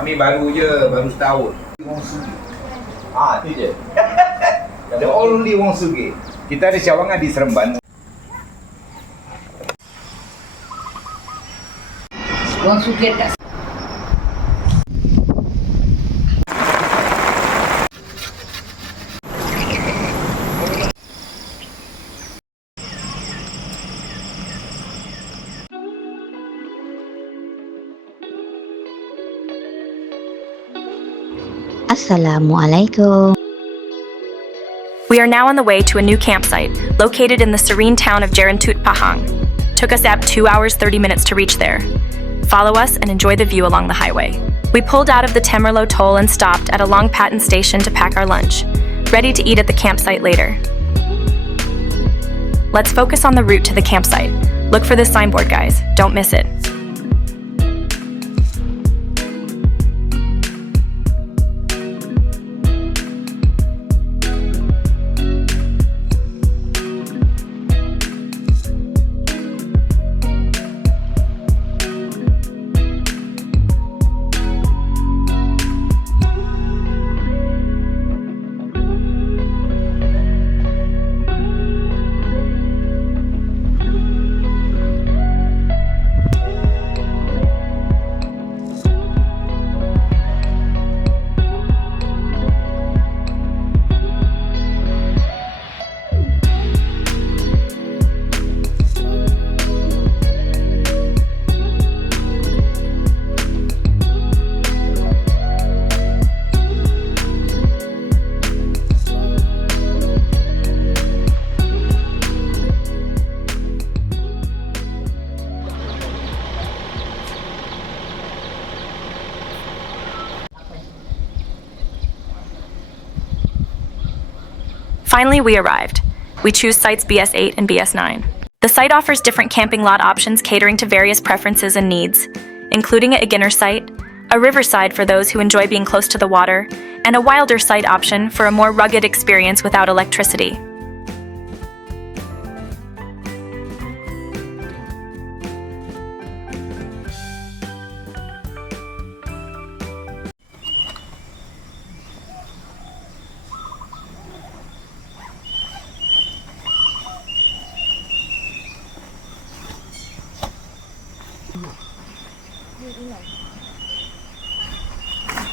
Kami baru setahun. Wong Sugi. Itu je. The only Wong Sugi. Kita ada cawangan di Seremban. Wong Sugi tak. Assalamualaikum. We are now on the way to a new campsite, located in the serene town of Jerantut, Pahang. Took us about 2 hours 30 minutes to reach there. Follow us and enjoy the view along the highway. We pulled out of the Temerloh toll and stopped at a Long Patton station to pack our lunch, ready to eat at the campsite later. Let's focus on the route to the campsite. Look for this signboard, guys. Don't miss it. Finally, we arrived. We choose sites BS8 and BS9. The site offers different camping lot options catering to various preferences and needs, including a beginner site, a riverside for those who enjoy being close to the water, and a wilder site option for a more rugged experience without electricity.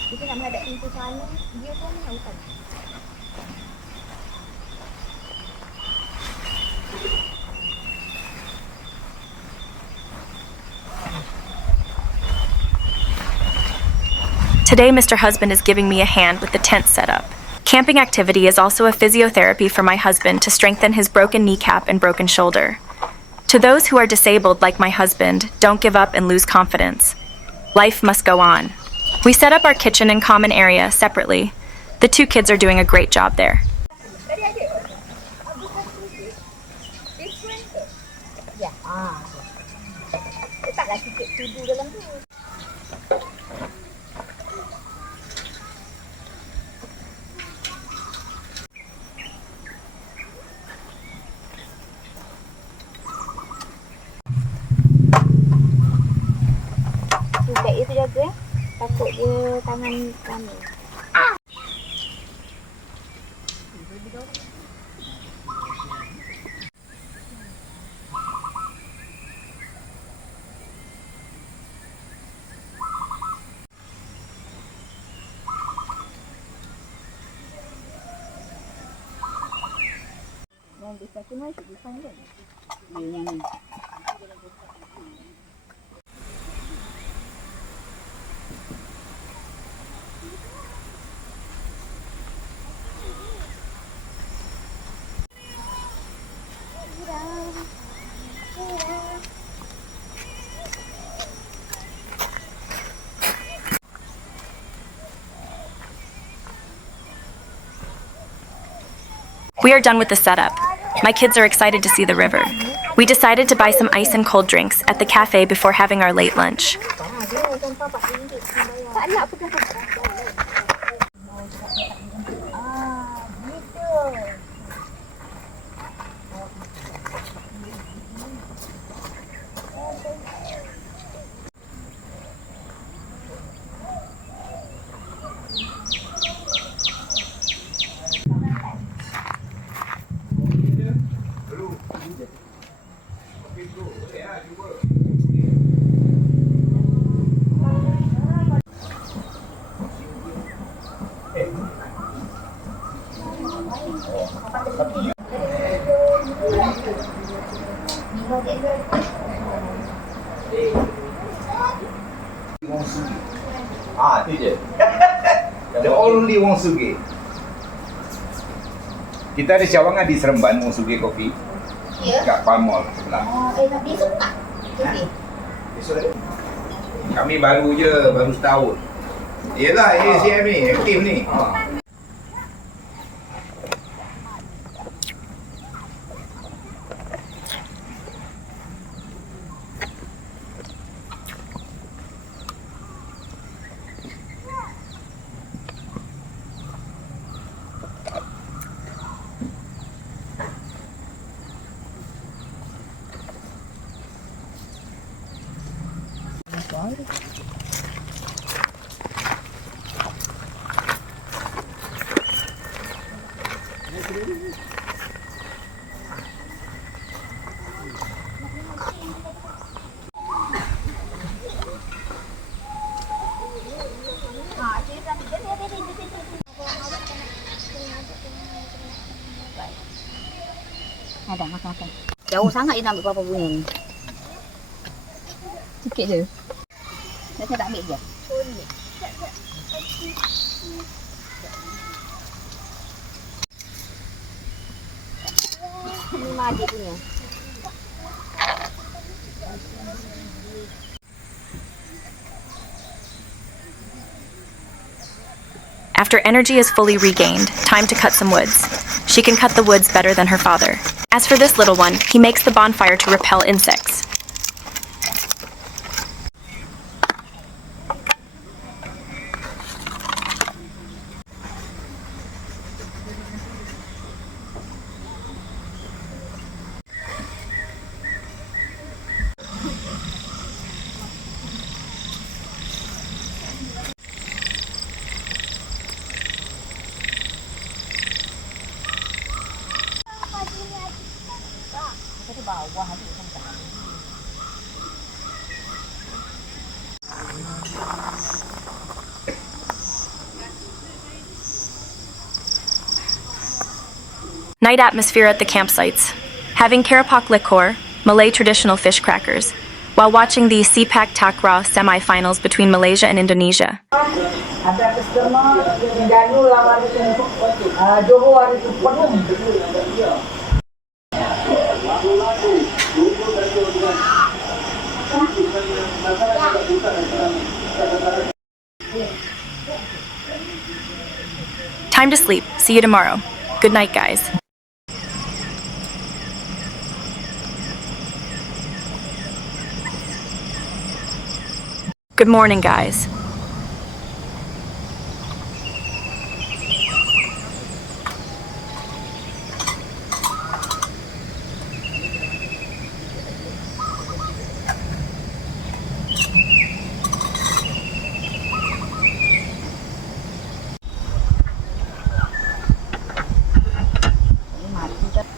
Kita nak menghadap pintu sana, dia pun hutan. Today, Mr. Husband is giving me a hand with the tent setup. Camping activity is also a physiotherapy for my husband to strengthen his broken kneecap and broken shoulder. To those who are disabled like my husband, don't give up and lose confidence. Life must go on. We set up our kitchen and common area separately. The two kids are doing a great job there. Ya, letaklah sikit sudu dalam tu. Beg itu jaga, takut dia tangan kami. Yang besar tu masih disang kan? Yang ni. We are done with the setup. My kids are excited to see the river. We decided to buy some ice and cold drinks at the cafe before having our late lunch. Wong Sugi. Tu je. The only Wong Sugi. Kita ada cawangan di Seremban, Wong Sugi Coffee. Ya. Kat Palm Mall sebelah. Tapi esok tak? Okey. Besok ada. Kami baru setahun. Yelah, ACM ni, aktif ni. Ada makan-makan. Jauh sangat dia nak ambil berapa bunga ni. Sikit je. Saya tak ambil je. Ini madi punya. After energy is fully regained, time to cut some woods. She can cut the woods better than her father. As for this little one, he makes the bonfire to repel insects. Night atmosphere at the campsites. Having karapak liquor, Malay traditional fish crackers, while watching the Sepak Takraw semi-finals between Malaysia and Indonesia. Ada customer yang gaduh lah hari tu, Johor hari tu penuh. Time to sleep. See you tomorrow. Good night, guys. Good morning, guys.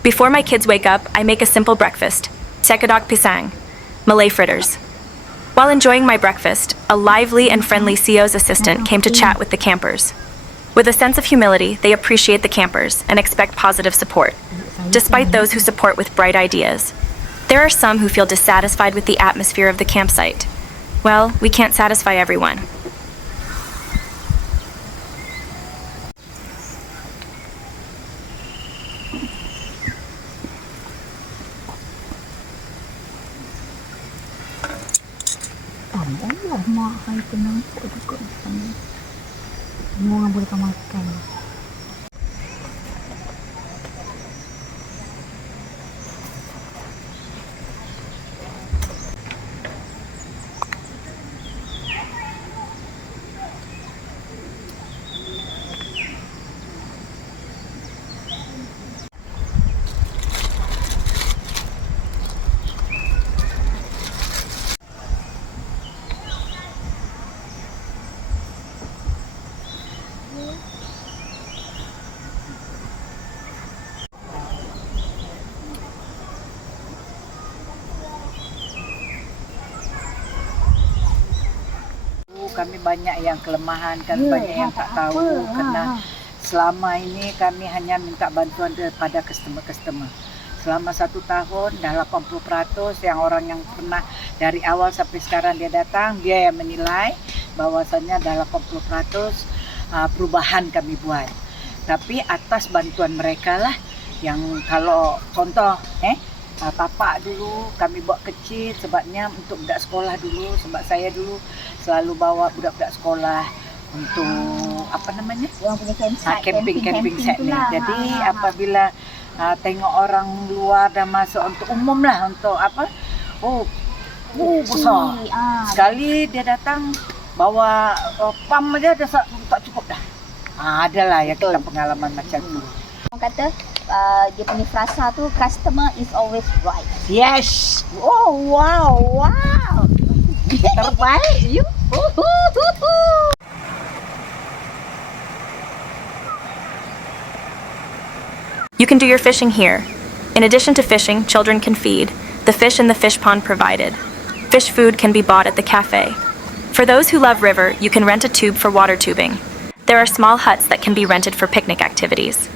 Before my kids wake up, I make a simple breakfast, sekedok pisang, Malay fritters. While enjoying my breakfast, a lively and friendly CO's assistant came to chat with the campers. With a sense of humility, they appreciate the campers and expect positive support, despite those who support with bright ideas. There are some who feel dissatisfied with the atmosphere of the campsite. Well, we can't satisfy everyone. Allah mak hai tenang juga sana. Semua orang boleh makan. kami banyak yang kelemahan, kami banyak yang tak tahu kerana selama ini kami hanya minta bantuan daripada customer-customer. Selama 1 tahun dah 80% yang orang yang pernah dari awal sampai sekarang dia datang, dia yang menilai bahwasannya dah 80% perubahan kami buat. Tapi atas bantuan mereka lah, yang kalau contoh tapak dulu kami buat kecil sebabnya untuk budak sekolah dulu, sebab saya dulu selalu bawa budak-budak sekolah untuk apa namanya? Orang punya campsite. Camping set ni. Jadi apabila tengok orang luar dah masuk untuk umum lah, untuk apa? Besar. Sekali dia datang bawa pam aja dah tak cukup dah. Adalah ya kita pengalaman macam tu. Orang kata dia punya frasa tu, customer is always right. Yes. Oh wow. Terbaik you. You can do your fishing here. In addition to fishing, children can feed. The fish in the fish pond provided. Fish food can be bought at the cafe. For those who love river, you can rent a tube for water tubing. There are small huts that can be rented for picnic activities.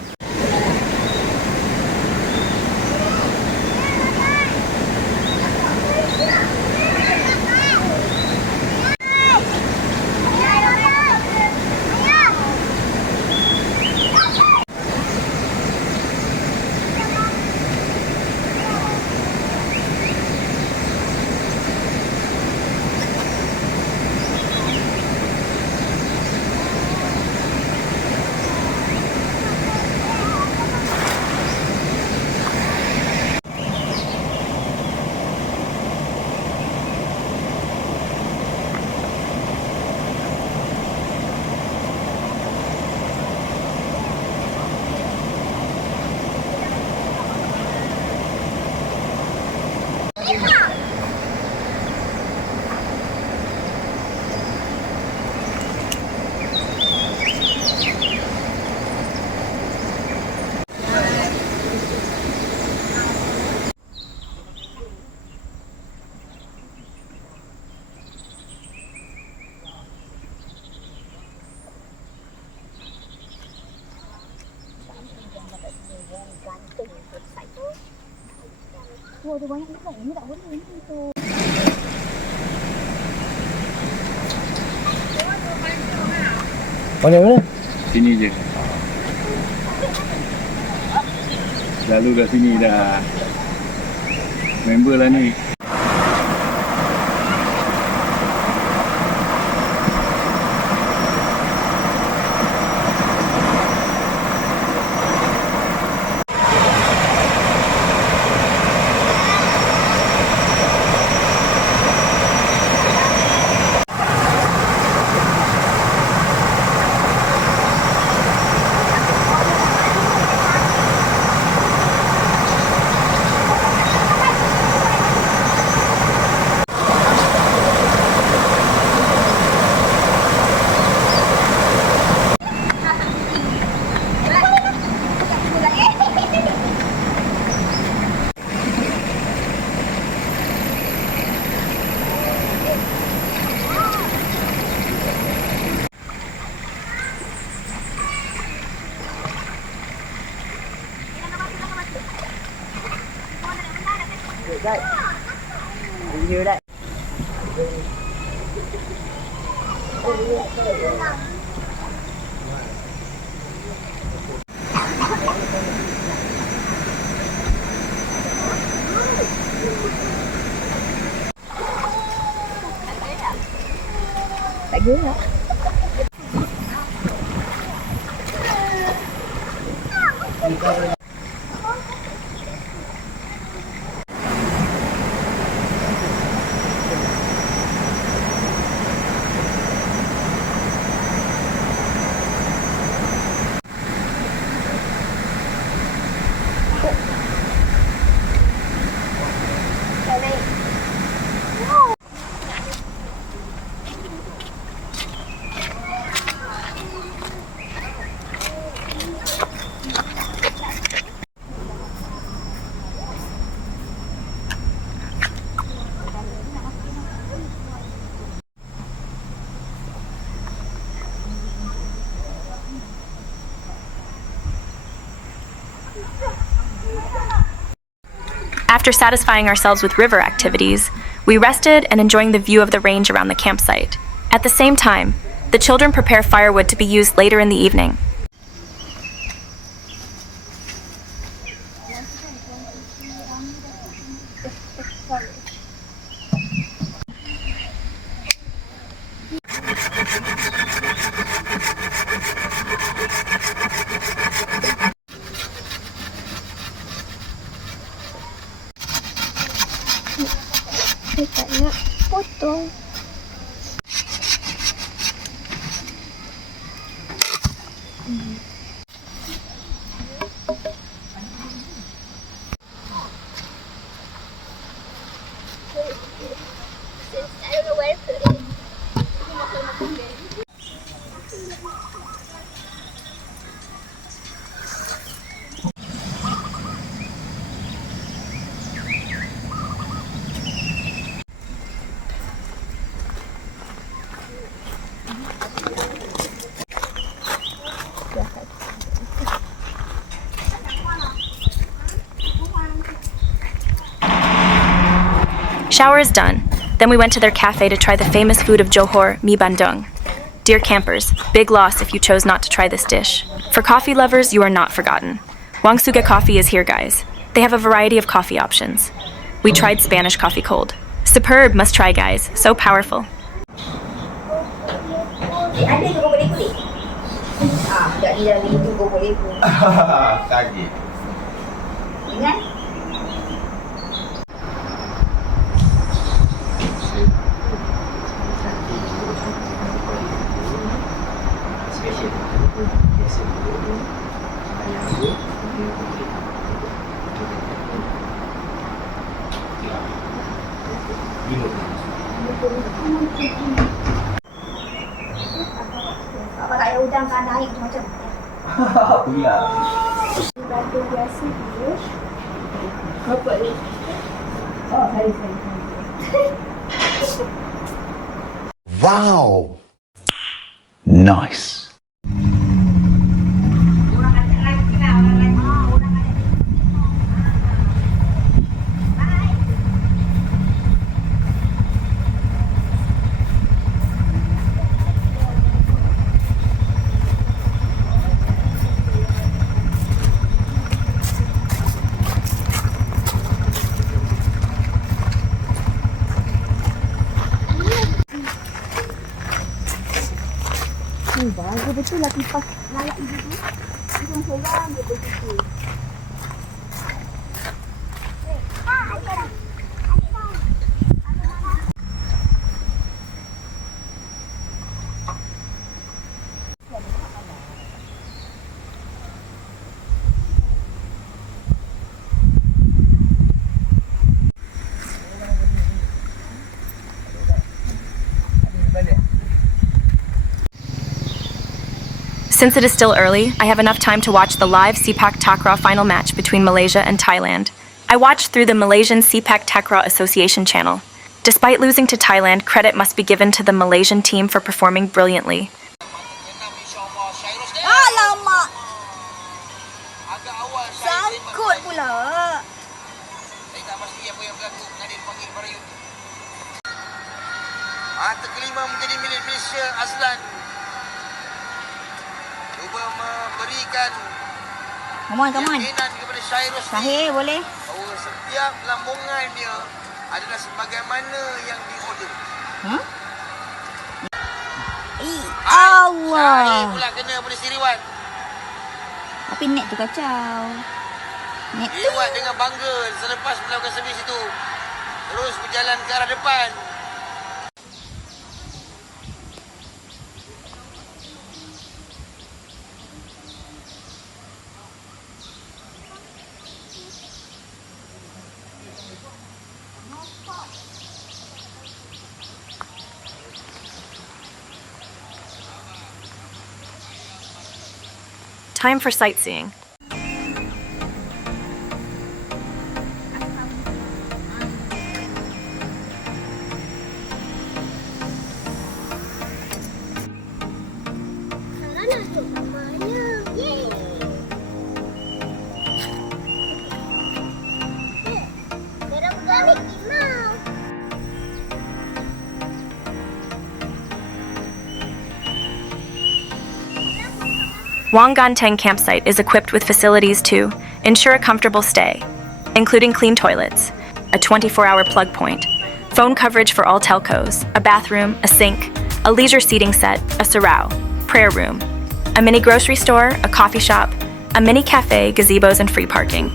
Wong Gan Teng Campsite tu. Oh, ada banyak ikan. Ini tak boleh ni tu. Mana? Sini je. Selalu kat sini dah. Member lah ni. Đấy. Như đấy. Tại dưới hả? After satisfying ourselves with river activities, we rested and enjoying the view of the range around the campsite. At the same time, the children prepare firewood to be used later in the evening. Saya tak nak potong. I don't know where to put it. Shower is done. Then we went to their cafe to try the famous food of Johor, mi bandung. Dear campers, big loss if you chose not to try this dish. For coffee lovers, you are not forgotten. Wong Suga Coffee is here, guys. They have a variety of coffee options. We tried Spanish coffee cold. Superb, must try, guys. So powerful. Ada ke boleh kulit? Tak ada itu boleh kulit. Kaget. Ingat? Apa tak payah udang kan naik macam-macam. Punya. Batu biasa dia. Berapa ni? Oh, hari saya. Wow! Nice. Bagus betul lah kipas layak ibu tu. Hidung seorang dia begitu. Since it is still early, I have enough time to watch the live Sepak Takraw final match between Malaysia and Thailand. I watched through the Malaysian Sepak Takraw Association channel. Despite losing to Thailand, credit must be given to the Malaysian team for performing brilliantly. Alamak! Sangkut pula. Saya tak pasti apa yang berlaku. Nadir panggil Merayu. Terkelima menjadi milik Malaysia Azlan. Cuba memberikan keyakinan kepada Syairus Sahih boleh. bahawa setiap lambungannya adalah sebagaimana yang diorder. Allah. Saya pula kena pada Siriwan. Tapi net tu kacau. Net tu. Lewat dengan bangga selepas melakukan servis itu. Terus berjalan ke arah depan. Time for sightseeing. Wong Gan Teng Campsite is equipped with facilities to ensure a comfortable stay, including clean toilets, a 24-hour plug point, phone coverage for all telcos, a bathroom, a sink, a leisure seating set, a sarau, prayer room, a mini grocery store, a coffee shop, a mini cafe, gazebos, and free parking.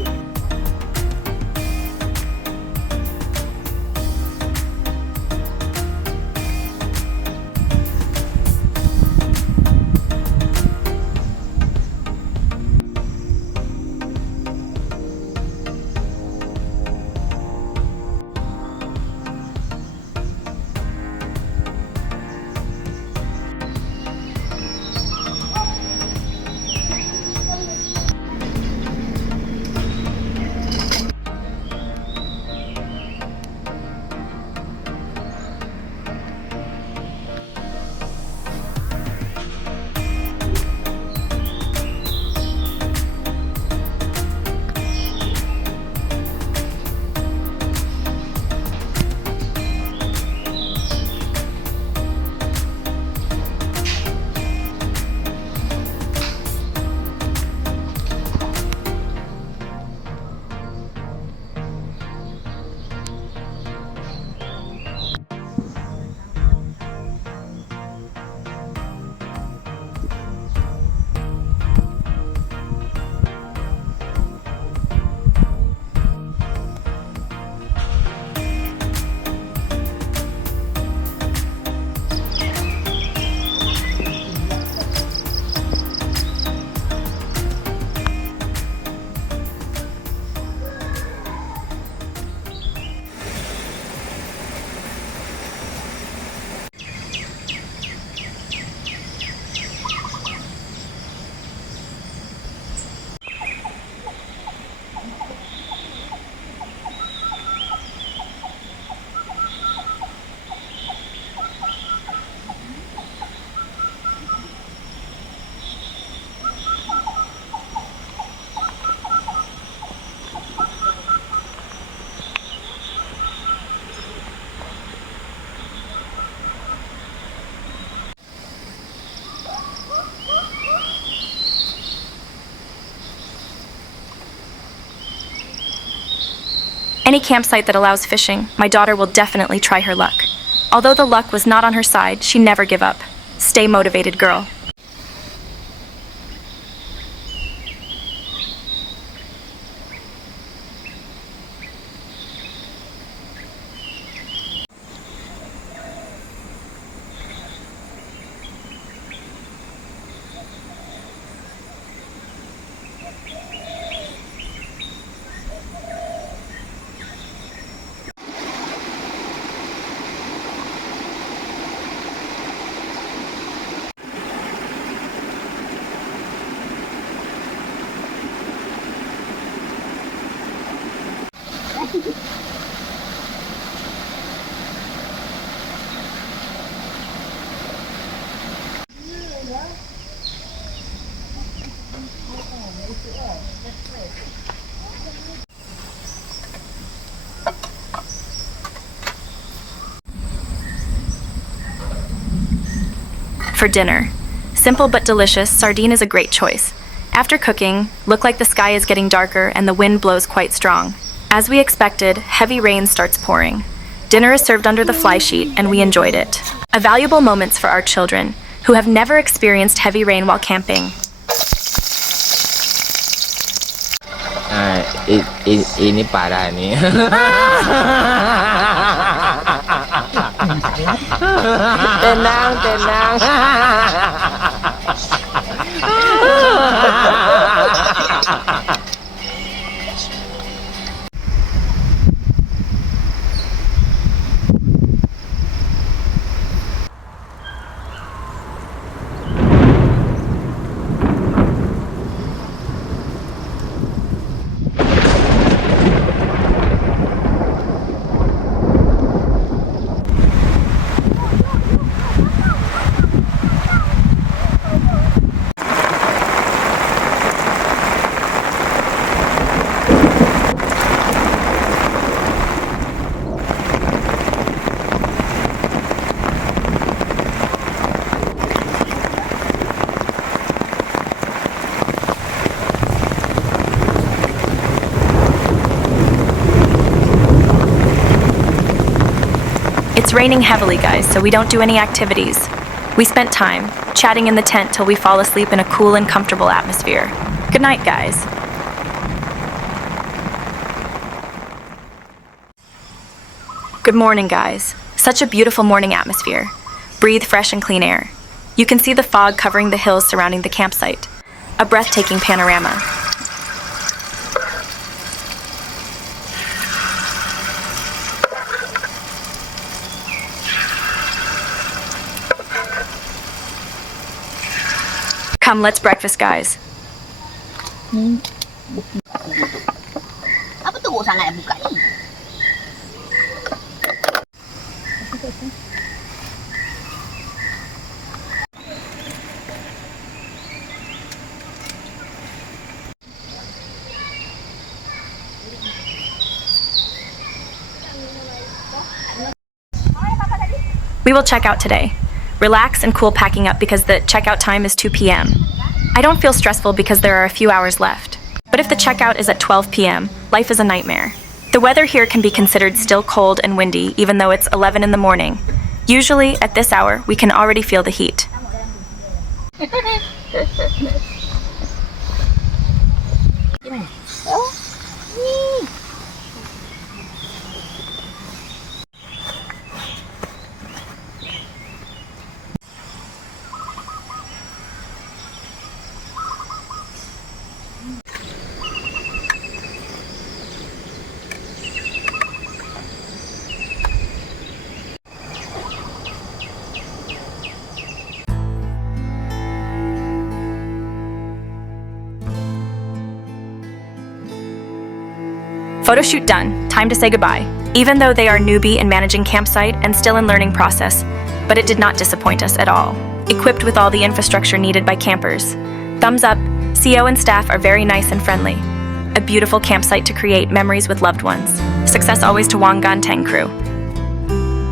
Any campsite that allows fishing, my daughter will definitely try her luck. Although the luck was not on her side, she never give up. Stay motivated, girl. For dinner, simple but delicious, sardine is a great choice. After cooking, look like the sky is getting darker and the wind blows quite strong. As we expected, heavy rain starts pouring. Dinner is served under the fly sheet and we enjoyed it. A valuable moments for our children, who have never experienced heavy rain while camping. Ini parah nih. Tenang, tenang. It's raining heavily, guys, so we don't do any activities. We spent time chatting in the tent till we fall asleep in a cool and comfortable atmosphere. Good night, guys. Good morning, guys. Such a beautiful morning atmosphere. Breathe fresh and clean air. You can see the fog covering the hills surrounding the campsite. A breathtaking panorama. Come, let's breakfast, guys. Apa tu sangat buka ni? We will check out today. Relax and cool packing up because the checkout time is 2 p.m. I don't feel stressful because there are a few hours left. But if the checkout is at 12 p.m., life is a nightmare. The weather here can be considered still cold and windy even though it's 11 in the morning. Usually, at this hour, we can already feel the heat. Photoshoot done. Time to say goodbye. Even though they are newbie in managing campsite and still in learning process, but it did not disappoint us at all. Equipped with all the infrastructure needed by campers. Thumbs up, CO and staff are very nice and friendly. A beautiful campsite to create memories with loved ones. Success always to Wong Gan Teng crew.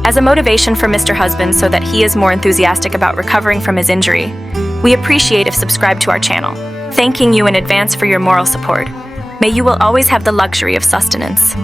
As a motivation for Mr. Husband so that he is more enthusiastic about recovering from his injury, we appreciate if subscribe to our channel. Thanking you in advance for your moral support. May you will always have the luxury of sustenance.